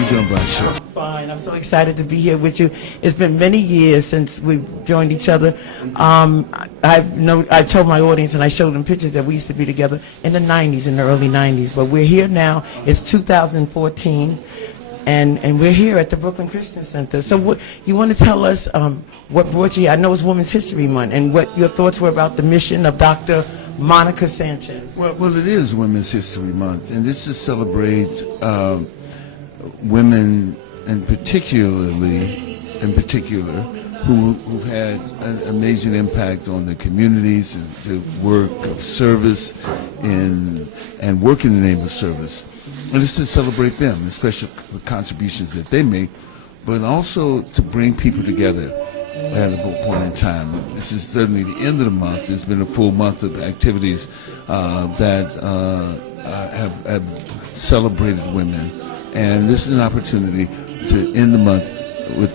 you doing, Basha? I'm fine. I'm so excited to be here with you. It's been many years since we've joined each other. I told my audience and I showed them pictures that we used to be together in the 90s, in the early 90s. But we're here now. It's 2014. And we're here at the Brooklyn Christian Center. So what you want to tell us what brought you here? I know it's Women's History Month, and what your thoughts were about the mission of Dr. Monica Sanchez. Well, it is Women's History Month, and this is celebrate women, and in particular, who've had an amazing impact on the communities and the work of service and work in the name of service. And this is to celebrate them, especially the contributions that they make, but also to bring people together at a point in time. This is certainly the end of the month. There's been a full month of activities that have celebrated women, and this is an opportunity to end the month with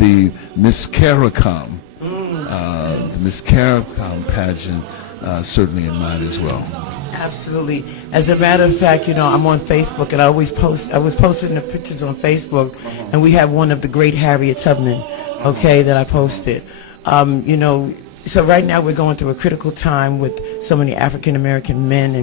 the Miss CARICOM, the Miss CARICOM pageant, certainly in mind as well. Absolutely. As a matter of fact, you know, I'm on Facebook, and I was posting the pictures on Facebook, and we have one of the great Harriet Tubman, okay, that I posted. You know, so right now we're going through a critical time with so many African American men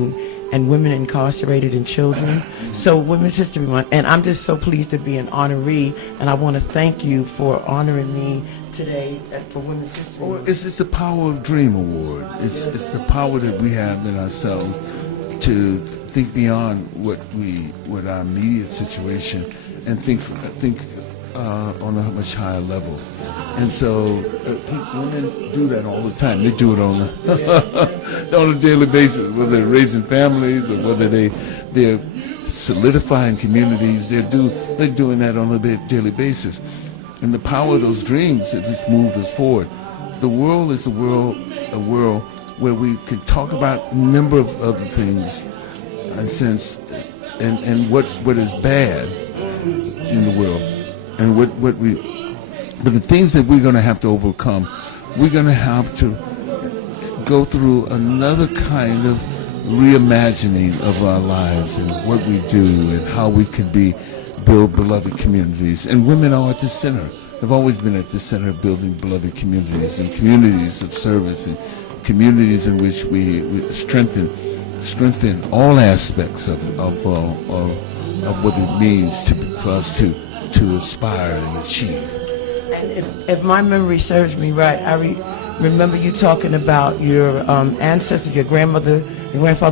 and women incarcerated and children. So Women's History Month, and I'm just so pleased to be an honoree, and I want to thank you for honoring me today for Women's History Month. It's the Power of Dream Award. It's the power that we have in ourselves to think beyond what our immediate situation, and think on a much higher level. And so women do that all the time. They do it on on a daily basis, whether they're raising families or whether they're solidifying communities. They're doing that on a daily basis. And the power of those dreams that just moved us forward. The world is a world where we can talk about a number of other things, and what is bad in the world, and but the things that we're going to have to overcome, we're going to have to go through another kind of reimagining of our lives and what we do and how we can build beloved communities. And women are at the center. They've always been at the center of building beloved communities and communities of service and communities in which we strengthen all aspects of what it means for us to aspire and achieve. And if my memory serves me right, I remember you talking about your ancestors, your grandfather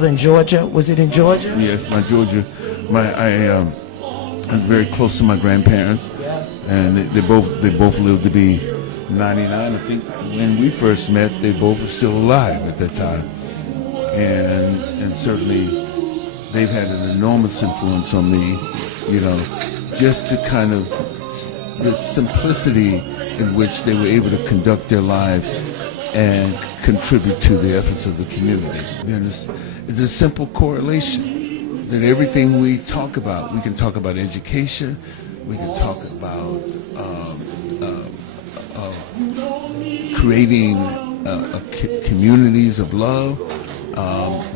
in Georgia. Was it in Georgia? Yes, Georgia. I was very close to my grandparents, and they both lived to be 99. I think when we first met, they both were still alive at that time, and certainly they've had an enormous influence on me. You know, just the kind of the simplicity in which they were able to conduct their lives and contribute to the efforts of the community. There's a simple correlation that everything we talk about, we can talk about education, we can talk about creating communities of love,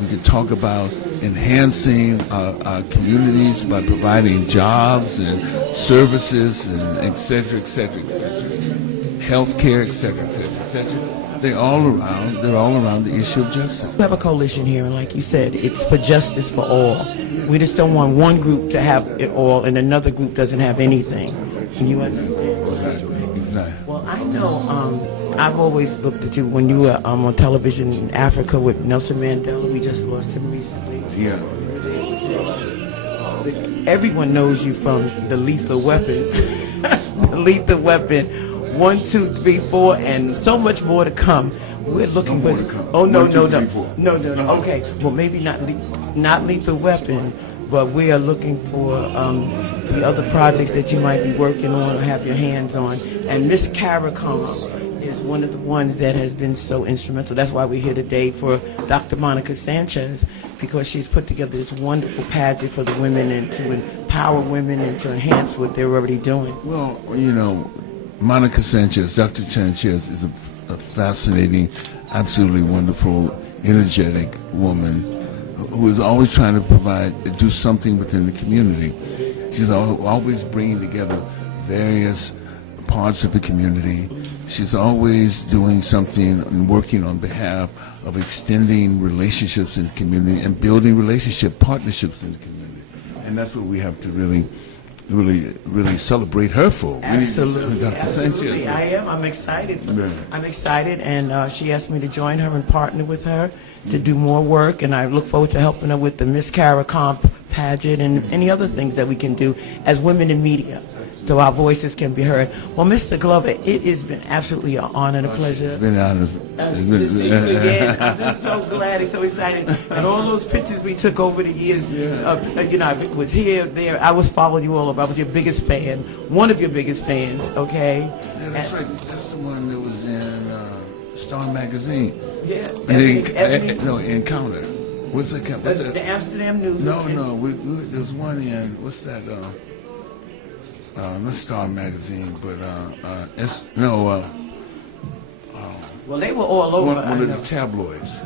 we can talk about enhancing our communities by providing jobs and services and et cetera, healthcare, et cetera. They're all around the issue of justice. We have a coalition here, and like you said, it's for justice for all. We just don't want one group to have it all and another group doesn't have anything. Can you understand? Exactly. Well, I know I've always looked at you when you were on television in Africa with Nelson Mandela. We just lost him recently. Yeah. Everyone knows you from The Lethal Weapon. The Lethal Weapon. 1, 2, 3, 4, and so much more to come. We're looking for. Oh no, no. Okay, well maybe not Lethal Weapon, but we are looking for the other projects that you might be working on or have your hands on. And Miss CARICOM is one of the ones that has been so instrumental. That's why we're here today for Dr. Monica Sanchez, because she's put together this wonderful pageant for the women and to empower women and to enhance what they're already doing. Well, you know, Monica Sanchez, Dr. Sanchez is a fascinating, absolutely wonderful, energetic woman who is always trying to do something within the community. She's always bringing together various parts of the community. She's always doing something and working on behalf of extending relationships in the community and building partnerships in the community. And that's what we have to really celebrate her for. Absolutely. Dr. Absolutely. Sanchez. I am. I'm excited. Yeah. I'm excited, and she asked me to join her and partner with her to do more work, and I look forward to helping her with the Miss Caricomp pageant and any other things that we can do as women in media, so our voices can be heard. Well, Mr. Glover, it has been absolutely an honor and a pleasure. It's been an honor. To see you again. I'm just so glad and so excited. And all those pictures we took over the years, you know, I was here, there. I was following you all over. I was your biggest fan, one of your biggest fans, okay? Yeah, that's right. That's the one that was in Star Magazine. Yeah. No, Encounter. What's it called? The Amsterdam News. No. There's one in, what's that? Not Star Magazine, but well, they were all over. One of the tabloids.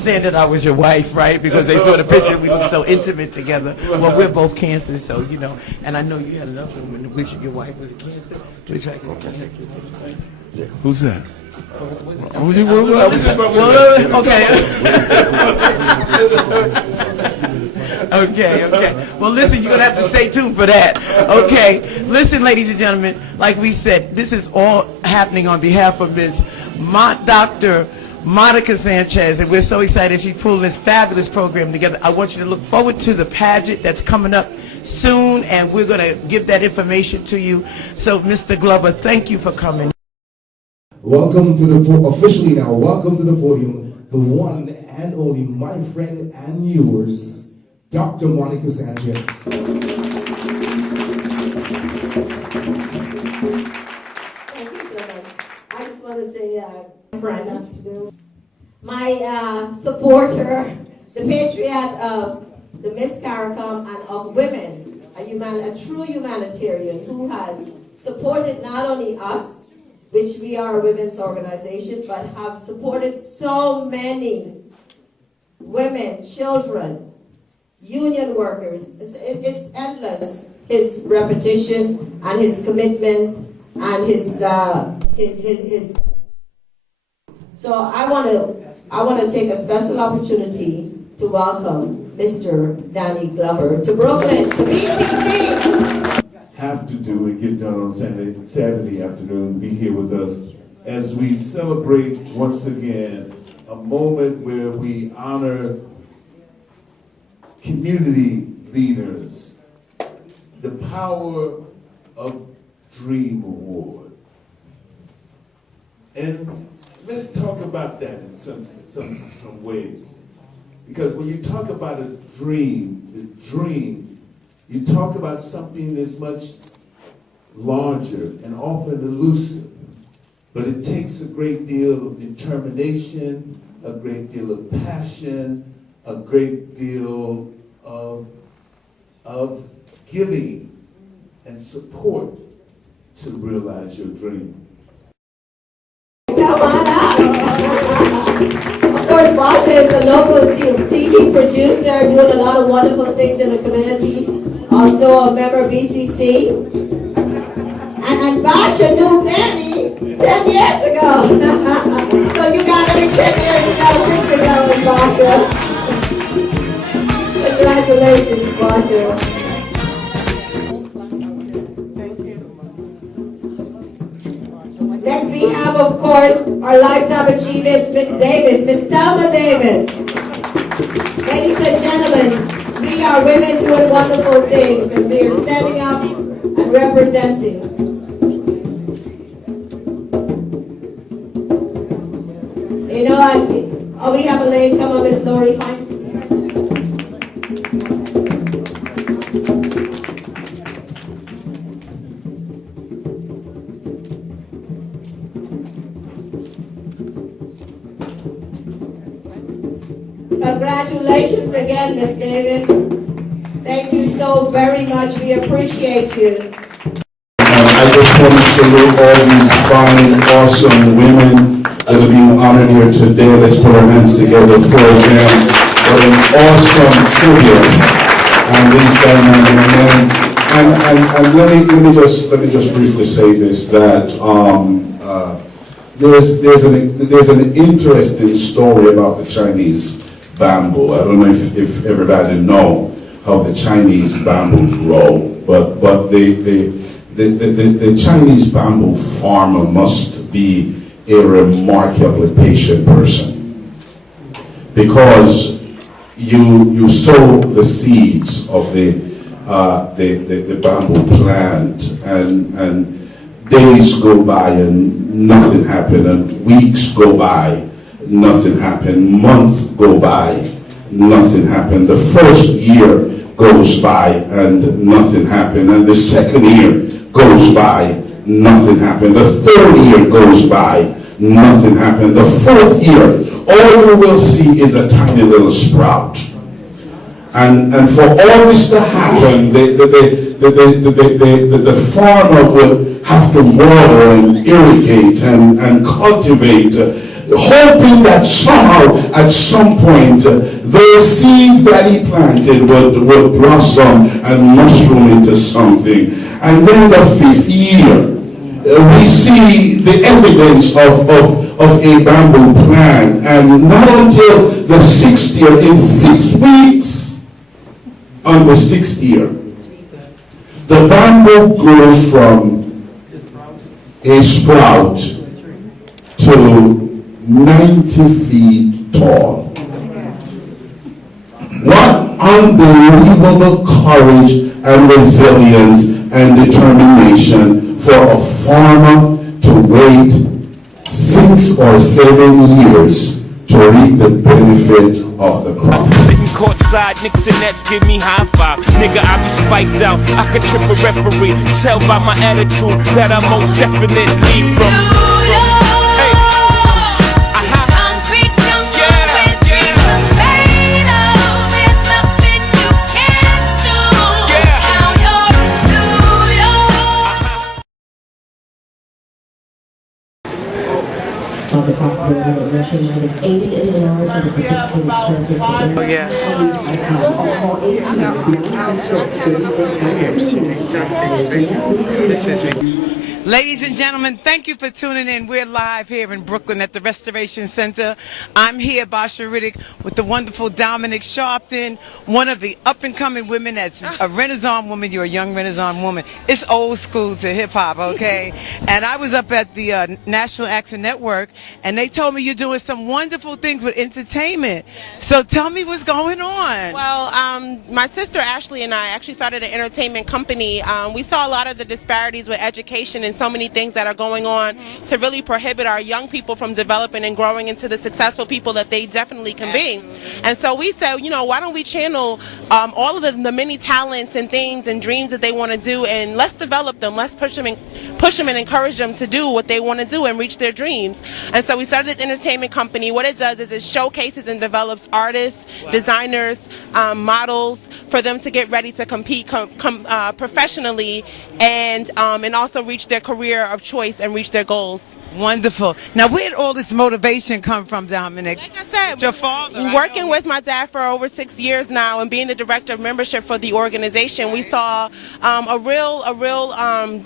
Saying that I was your wife, right? Because they saw the picture, we looked so intimate together. Well, we're both Cancer, so you know. And I know you had another one wishing your wife was a Cancer. Who's that? Okay. Well, listen, you're going to have to stay tuned for that. Okay. Listen, ladies and gentlemen, like we said, this is all happening on behalf of Ms. Dr. Monica Sanchez, and we're so excited she's pulling this fabulous program together. I want you to look forward to the pageant that's coming up soon, and we're going to give that information to you. So, Mr. Glover, thank you for coming. Welcome to officially now, welcome to the podium, the one and only, my friend and yours, Dr. Monica Sanchez. Thank you so much. I just want to say, friend, my supporter, the patriot of the Miss Caricom and of women, a true humanitarian who has supported not only us, which we are a women's organization, but have supported so many women, children, union workers. It's endless, his repetition and his commitment and his so I want to take a special opportunity to welcome Mr. Danny Glover to Brooklyn, to BCC. Have to do and get done on Saturday afternoon, be here with us as we celebrate once again a moment where we honor community leaders, the Power of Dream Award. And let's talk about that in some ways. Because when you talk about a dream, the dream, you talk about something that's much larger and often elusive, but it takes a great deal of determination, a great deal of passion, a great deal of giving and support to realize your dream. Come on up. Of course, Basha is a local TV producer doing a lot of wonderful things in the community. Also a member of BCC. And Basha knew Danny 10 years ago. So you got every 10 years you got a picture now with Basha. Congratulations, Basha. Next we have, of course, our lifetime achievement, Miss Davis, Miss Thelma Davis. Ladies and gentlemen, we are women doing wonderful things, and we are standing up and representing. You know, we have a lady, come on, Miss Lori, fine. Congratulations again, Miss Davis. Thank you so very much. We appreciate you. I just want to salute all these fine, awesome women that are being honored here today. Let's put our hands together for them. What an awesome tribute. And these gentlemen and let me just briefly say this, that there's an interesting story about the Chinese bamboo. I don't know if everybody know how the Chinese bamboo grow, but the Chinese bamboo farmer must be a remarkably patient person, because you sow the seeds of the bamboo plant, and days go by and nothing happened, and weeks go by, nothing happened, months go by, nothing happened. The first year goes by and nothing happened, and the second year goes by, nothing happened. The third year goes by, nothing happened. The fourth year, all you will see is a tiny little sprout. And for all this to happen, the farmer would have to water and irrigate and cultivate, hoping that somehow, at some point, those seeds that he planted would blossom and mushroom into something. And then the fifth year, we see the evidence of a bamboo plant, and not until the sixth year, in 6 weeks, on the sixth year, the bamboo grew from a sprout to 90 feet tall. What unbelievable courage and resilience and determination for a farmer to wait 6 or 7 years to reap the benefit of the crop. Sitting courtside, Knicks and Nets give me high five. Nigga, I be spiked out. I could trip a referee. Tell by my attitude that I most definitely from. The possibility that Russia might have aided in the knowledge of the sophisticated surface to Ladies and gentlemen, thank you for tuning in. We're live here in Brooklyn at the Restoration Center. I'm here, Basha Riddick, with the wonderful Dominic Sharpton, one of the up-and-coming women that's a Renaissance woman. You're a young Renaissance woman. It's old school to hip-hop, okay? And I was up at the National Action Network, and they told me you're doing some wonderful things with entertainment. So tell me what's going on. Well, my sister Ashley and I actually started an entertainment company. We saw a lot of the disparities with education and so many things that are going on to really prohibit our young people from developing and growing into the successful people that they definitely can be. And so we said, you know, why don't we channel all of the many talents and things and dreams that they want to do, and let's develop them, let's push them and encourage them to do what they want to do and reach their dreams. And so we started this entertainment company. What it does is it showcases and develops artists, designers, models for them to get ready to compete professionally and also reach their career of choice and reach their goals. Wonderful. Now, where did all this motivation come from, Dominic? Like I said, your father. Working with my dad for over 6 years now and being the director of membership for the organization, we saw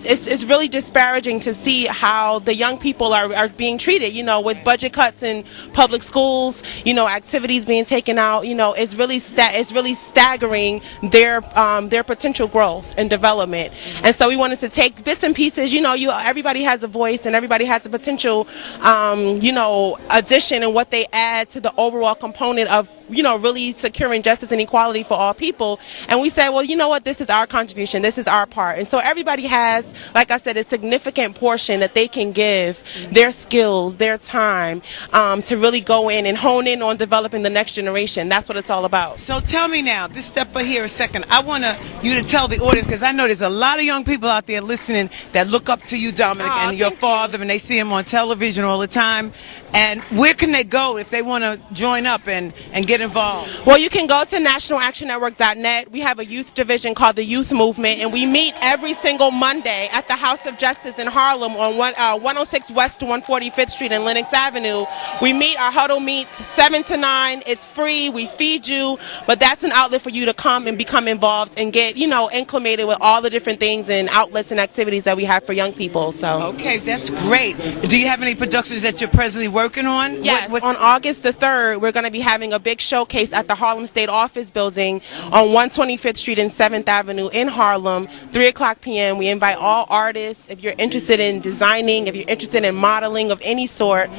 it's really disparaging to see how the young people are being treated, you know, with budget cuts in public schools, you know, activities being taken out, you know, it's really staggering their potential growth and development. And so we wanted to take bits and pieces, you know, everybody has a voice and everybody has a potential, you know, addition and what they add to the overall component of, you know, really securing justice and equality for all people. And we said, well, you know what, this is our contribution, this is our part. And so everybody has, like I said, a significant portion that they can give their skills, their time, to really go in and hone in on developing the next generation. That's what it's all about. So tell me now, just step up here a second. I want you to tell the audience, because I know there's a lot of young people out there listening that look up to you, Dominic, and your father, and they see him on television all the time. And where can they go if they want to join up and get involved? Well, you can go to nationalactionnetwork.net. We have a youth division called the Youth Movement, and we meet every single Monday at the House of Justice in Harlem on 106 West to 145th Street and Lenox Avenue. We meet, our huddle meets 7 to 9. It's free. We feed you, but that's an outlet for you to come and become involved and get, acclimated with all the different things and outlets and activities that we have for young people. So. Okay, that's great. Do you have any productions that you're presently working on? Yes, on August the 3rd, we're going to be having a big showcase at the Harlem State Office Building on 125th Street and 7th Avenue in Harlem, 3 o'clock p.m. We invite all artists. If you're interested in designing, if you're interested in modeling of any sort,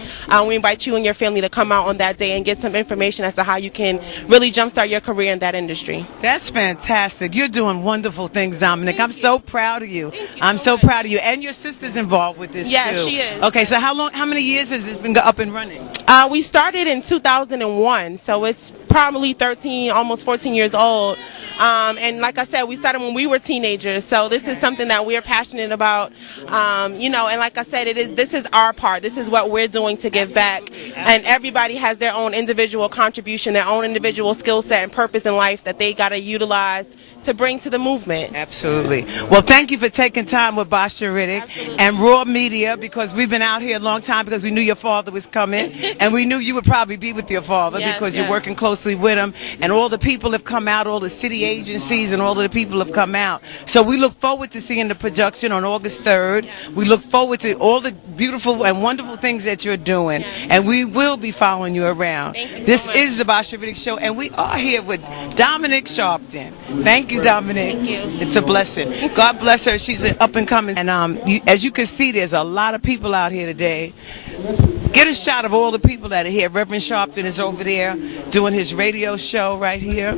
we invite you and your family to come out on that day and get some information as to how you can really jumpstart your career in that industry. That's fantastic. You're doing wonderful things, Dominic. I'm so proud of you. I'm so proud of you. And your sister's involved with this, too. Yeah, she is. Okay, so how many years has this been up and running? We started in 2001, so it's probably 13, almost 14 years old. And like I said, we started when we were teenagers, so this is something that we're passionate about. And like I said, this is our part. This is what we're doing to give back. And everybody has their own individual contribution, their own individual skill set and purpose in life that they got to utilize to bring to the movement. Absolutely. Well, thank you for taking time with Basha Riddick and Raw Media, because we've been out here a long time because we knew your father was coming, and we knew you would probably be with your father because you're working closely with him, and all the people have come out, all the city agencies and all of the people have come out. So we look forward to seeing the production on August 3rd. We look forward to all the beautiful and wonderful things that you're doing, and we will be following you around. This is the Basha Riddick Show, and we are here with Dominic Sharpton. Thank you, Dominic. Thank you. It's a blessing. God bless her. She's an up and coming. And as you can see, there's a lot of people out here today. Get a shot of all the people that are here. Reverend Sharpton is over there doing his radio show right here.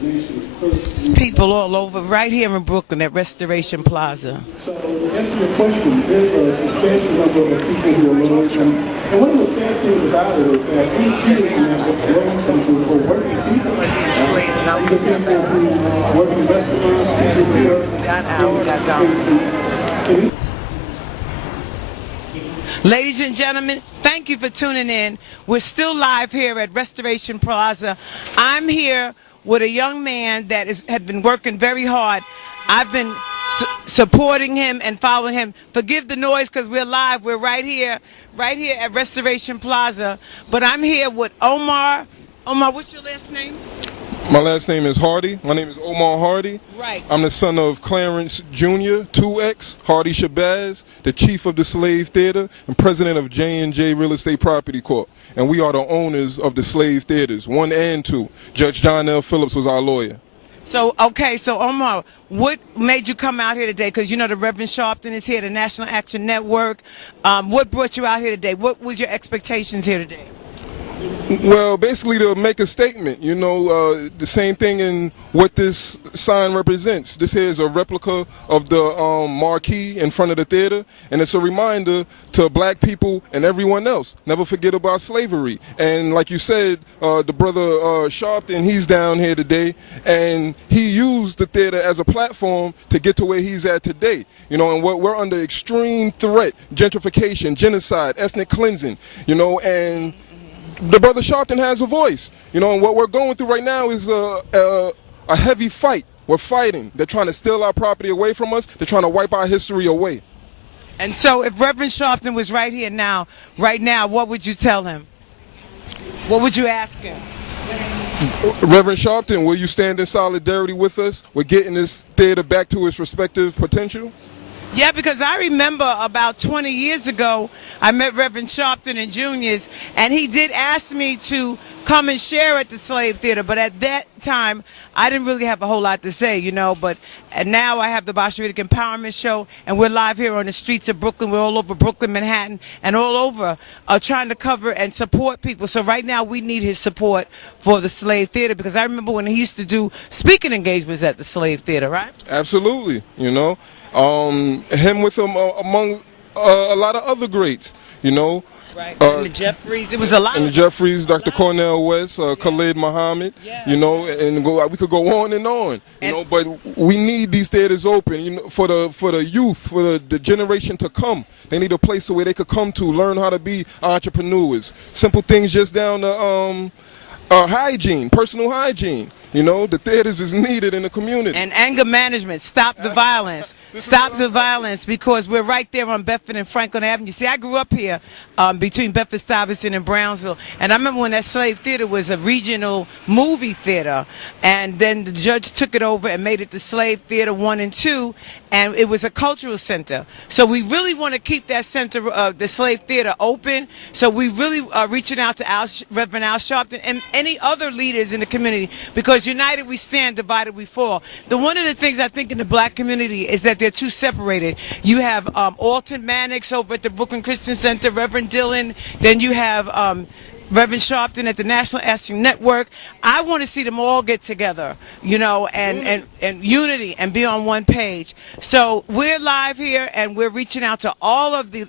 There's people all over right here in Brooklyn at Restoration Plaza. So to answer your question, there's a substantial number of people who are low-income. And one of the sad things about it is that we really have low-income people, working people. These are people who work in restaurants, people who work in Ladies and gentlemen, thank you for tuning in. We're still live here at Restoration Plaza. I'm here with a young man that had been working very hard. I've been supporting him and following him. Forgive the noise because we're live. We're right here at Restoration Plaza. But I'm here with Omar. Omar, what's your last name? My last name is Hardy. My name is Omar Hardy. Right. I'm the son of Clarence Jr., 2X, Hardy Shabazz, the chief of the Slave Theater and president of J&J Real Estate Property Corp. And we are the owners of the Slave Theaters, 1 and 2. Judge John L. Phillips was our lawyer. So, okay, so Omar, what made you come out here today? Because you know the Reverend Sharpton is here, the National Action Network. What brought you out here today? What was your expectations here today? Well, basically to make a statement, the same thing in what this sign represents. This here is a replica of the marquee in front of the theater, and it's a reminder to black people and everyone else, never forget about slavery. And like you said, the brother Sharpton, he's down here today, and he used the theater as a platform to get to where he's at today. And we're under extreme threat, gentrification, genocide, ethnic cleansing, and the brother Sharpton has a voice, and what we're going through right now is a heavy fight. We're fighting. They're trying to steal our property away from us. They're trying to wipe our history away. And so if Reverend Sharpton was right here now, what would you tell him? What would you ask him? Reverend Sharpton, will you stand in solidarity with us? We're getting this theater back to its respective potential. Yeah, because I remember about 20 years ago, I met Reverend Sharpton in Juniors, and he did ask me to come and share at the Slave Theater. But at that time, I didn't really have a whole lot to say, But now I have the Basha Riddick Empowerment Show, and we're live here on the streets of Brooklyn. We're all over Brooklyn, Manhattan, and all over trying to cover and support people. So right now, we need his support for the Slave Theater, because I remember when he used to do speaking engagements at the Slave Theater, right? Absolutely, him with him among a lot of other greats, Right. And the Jeffries, it was a lot. And the Jeffries, Dr. Cornell West, Khalid Muhammad, you know, and we could go on and on, you know. But we need these theaters open, you know, for the youth, for the generation to come. They need a place where they could come to learn how to be entrepreneurs. Simple things, just down to hygiene, personal hygiene. You know, the theaters is needed in the community. And anger management. Stop the violence. Stop the violence, because we're right there on Bedford and Franklin Avenue. See, I grew up here between Bedford-Stuyvesant and Brownsville. And I remember when that Slave Theater was a regional movie theater. And then the judge took it over and made it the Slave Theater 1 and 2. And it was a cultural center. So we really want to keep that center, the Slave Theater, open. So we really are reaching out to Reverend Al Sharpton and any other leaders in the community, because united we stand, divided we fall. One of the things I think in the black community is that they're too separated. You have Alton Mannix over at the Brooklyn Christian Center, Reverend Dillon, then you have Reverend Sharpton at the National Action Network. I want to see them all get together, you know, and unity and be on one page. So we're live here, and we're reaching out to all of the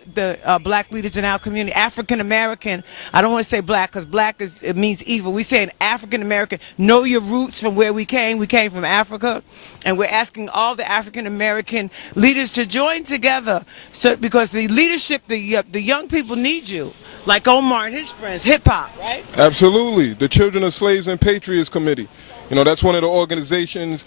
black leaders in our community. African American, I don't want to say black, because black it means evil. We say African American, know your roots from where we came. We came from Africa, and we're asking all the African American leaders to join together, so because the leadership, the young people need you, like Omar and his friends, hip-hop, right? Absolutely. The Children of Slaves and Patriots Committee. You know, that's one of the organizations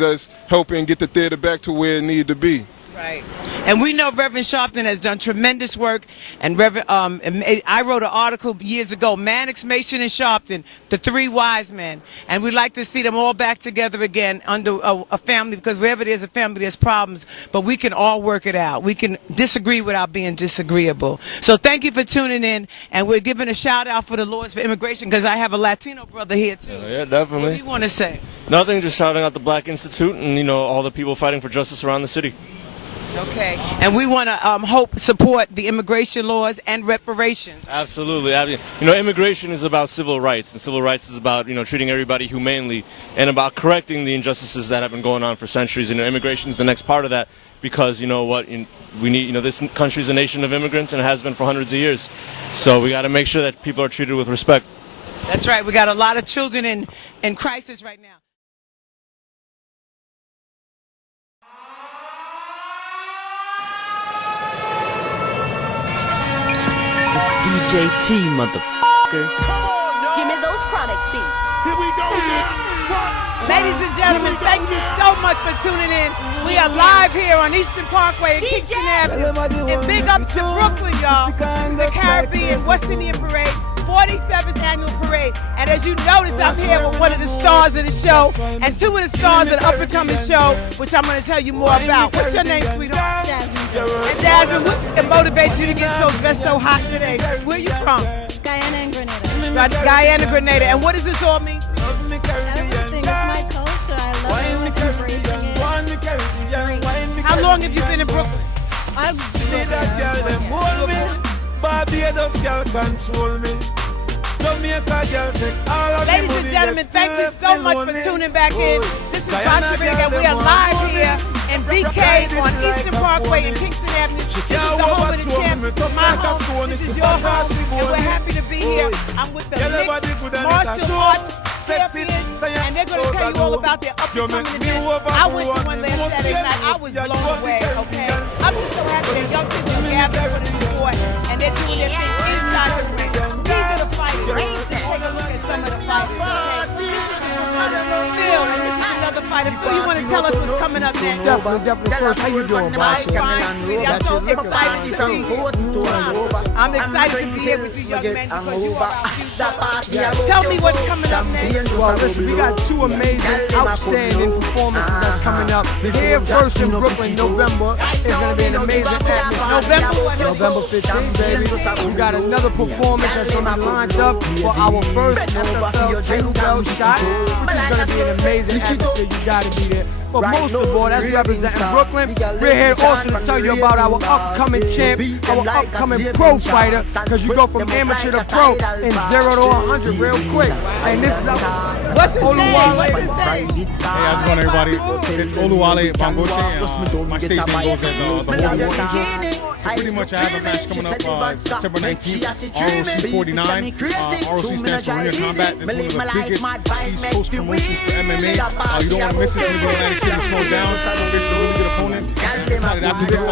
that's helping get the theater back to where it needed to be. Right. And we know Reverend Sharpton has done tremendous work. And I wrote an article years ago, Mannix, Mason, and Sharpton, the three wise men. And we'd like to see them all back together again under a family, because wherever there's a family, there's problems. But we can all work it out. We can disagree without being disagreeable. So thank you for tuning in. And we're giving a shout out for the Lawyers for Immigration, because I have a Latino brother here too. Yeah, definitely. What do you want to say? Nothing, just shouting out the Black Institute and, you know, all the people fighting for justice around the city. Okay, and we want to support the immigration laws and reparations. Absolutely. You know, immigration is about civil rights, and civil rights is about, you know, treating everybody humanely and about correcting the injustices that have been going on for centuries. And immigration is the next part of that, because, you know what, we need, you know, this country is a nation of immigrants, and it has been for hundreds of years. So we got to make sure that people are treated with respect. That's right. We got a lot of children in crisis right now. DJ T, motherfucker. Give me those chronic beats. Here we go now. Ladies and gentlemen, thank you so much for tuning in. We are live here on Eastern Parkway and Kingston Avenue. And big up to Brooklyn, y'all. The Caribbean West Indian Parade, 47th annual parade. And as you notice, I'm here with one of the stars of the show and two of the stars of the up-and-coming show, which I'm going to tell you more about. What's your name, sweetheart? Jasmine. And Jasmine, what motivates you to get so dressed so hot today? Where are you from? Guyana and Grenada. Guyana, Grenada. And what does this all mean? Everything. It's my culture. I love it. Embracing it. How long have you been in Brooklyn? I've Barbados girl control me. Ladies and gentlemen, thank you so much for tuning back in. This is Basha Riddick, and we are live here in BK on Eastern Parkway and Kingston Avenue. This is the home of the champ, my home. This is your home, and we're happy to be here. I'm with the mixed martial arts champions, and they're going to tell you all about their up-and-coming events. I went to one last Saturday night. I was blown away, okay? I'm just so happy that young people are gathering for the sport, and they're doing their thing inside the ring. These are the fighters. Take a look at some of the fighters, okay? Phil, and this is another fighter. Phil, you want to tell us what's coming up next? Definitely. First, how you doing, Basha? I'm so excited to be here. I'm excited to be here with you young men, because you are our future. Tell me what's coming up next. Well, listen, we got two amazing, outstanding performances that's coming up. Here first in Brooklyn, November. It's going to be an amazing atmosphere. November 15th, baby. We got another performance that's going to be lined up for our first NFL Jingle Bell shot, which is going to be an amazing atmosphere. You got to be there. But most of all, that's representing Brooklyn. We're here also to tell you about our upcoming champ, our upcoming pro fighter, because you go from amateur to pro in 0 to 100 real quick. And this is what's his Oluwale. Name? Hey, how's it going, everybody? It's Oluwale Bangoche. My stage name goes as the Holy Warrior. So pretty much I have a match coming up September 19th, ROC 49. ROC stands for Ring of Combat. It's one of the biggest East Coast promotions for MMA. You don't want to miss it. It's going to go Atlantic City, slow down. Face a really good opponent. Excited after this,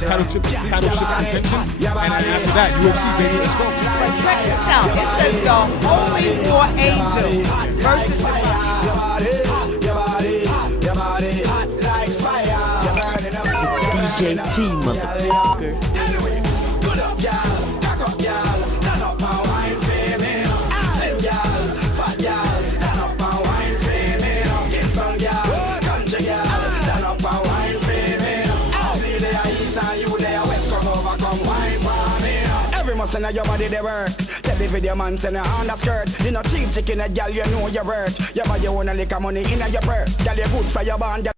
title ship contention. And then after that, UFC, baby, let's go. But check this out. It says the Holy War Angel versus It's DJT, motherfucker. Muscle in your body they work. Tell the video man send your underskirt. You know cheap chicken a girl you know your worth. You buy your own liquor money in your purse. Girl you good for your band.